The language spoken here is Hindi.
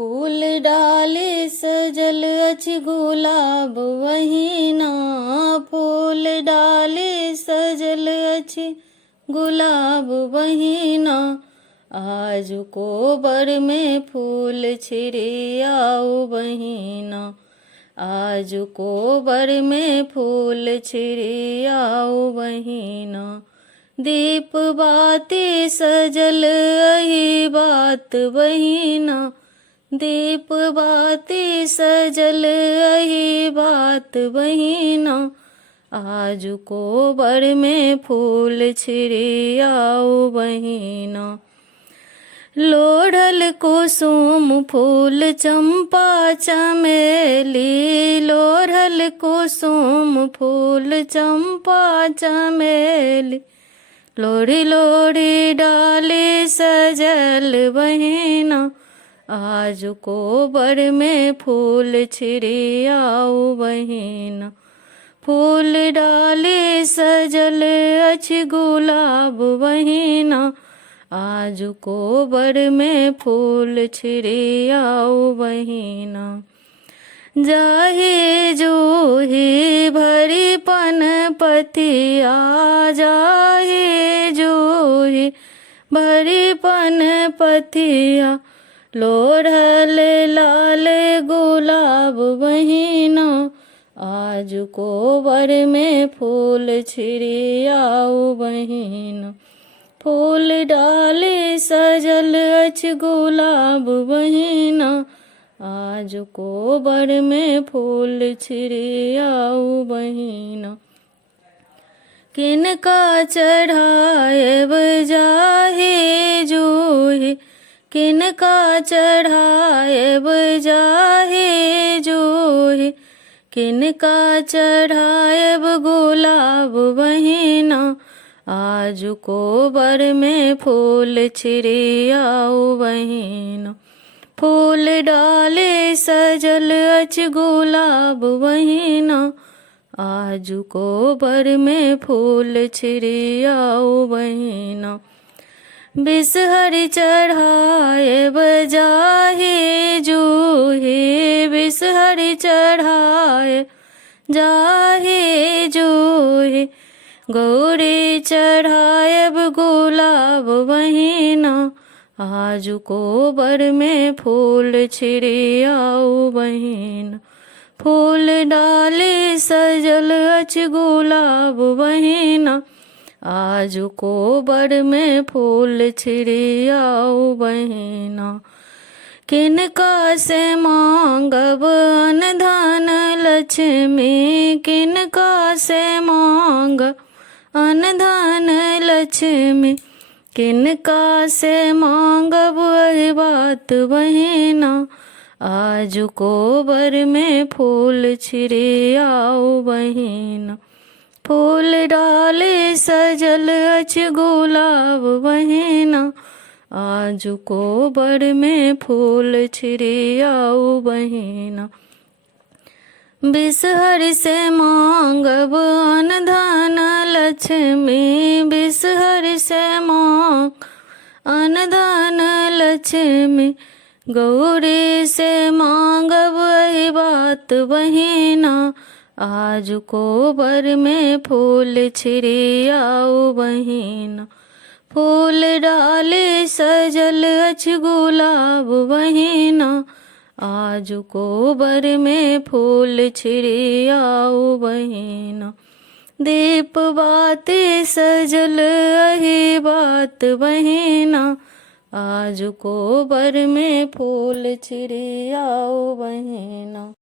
फूल डाले सजल अछि गुलाब वहीना, फूल डाले सजल अछि गुलाब वहीना। आज कोबर में फूल छिड़ियाऊ बहिना, आज कोबर में फूल छिड़ियाऊ बहिना। दीप बाती सजल अही बात बहिना, दीप बाती सजल अही बात बहिना। आज कोबर में फूल छिड़ियाऊ बहिना। लोढ़ल कुसुम फूल चंपा चमेली, लोढ़ल कुसुम फूल चंपा चमेली। लोढ़ी लोढ़ी डाली सजल बहिना, आज कोबर में फूल छिड़ियाऊ बहिना। फूल डाली सजल अछि गुलाब बहिना, आज कोबर में फूल छिड़ियाऊ बहिना। जाहि जूही भरी पनपथिया, जाहि जूही भरी पनपथिया। लोढ़ल लाल गुलाब बहिना, आज कोबर में फूल छिड़ियाऊ बहिना। फूल डाले सजल अछि गुलाब बहिना, आज कोबर में फूल छिड़ियाऊ बहिना। किनका चढ़ाएब जाहि जूही, किनका चढ़ाएब जाहि जूही। किनका चढ़ाएब गुलाब बहिना, आज कोबर में फूल छिड़ियाऊ बहिना। फूल डाले सजल अछि गुलाब बहिना, आज कोबर में फूल छिड़ियाऊ बहिना। बिसहर चढ़ाएब जाहि जूही, बिसहर चढ़ाए जाहि जूही। गौरी चढ़ाएब गुलाब बहिना, आज कोबर में फूल छिड़ियाऊ बहिना। फूल डाले सजल अछि गुलाब बहिना, आज कोबर में फूल छिड़ियाऊ बहिना। किनका से मांगब अन धन लक्ष्मी, किनका से मांग अन धन लक्ष्मी। किनका से मांगब वही बात बहिना, आज कोबर में फूल छिड़ियाऊ बहिना। फूल डाले सजल अछि गुलाब बहिना, आज कोबर में फूल छिड़ियाऊ बहिना। बिसहर से मांगब अन धन लक्ष्मी, बिसहर से मांग अन धन लक्ष्मी। गौरी से मांगब वही बात बहिना, आज कोबर में फूल छिड़ियाऊ बहिना। फूल डाले सजल अछि गुलाब बहिना, आज कोबर में फूल छिड़ियाऊ बहिना। दीप बाती सजल अही बात बहिना, आज कोबर में फूल छिड़ियाऊ बहिना।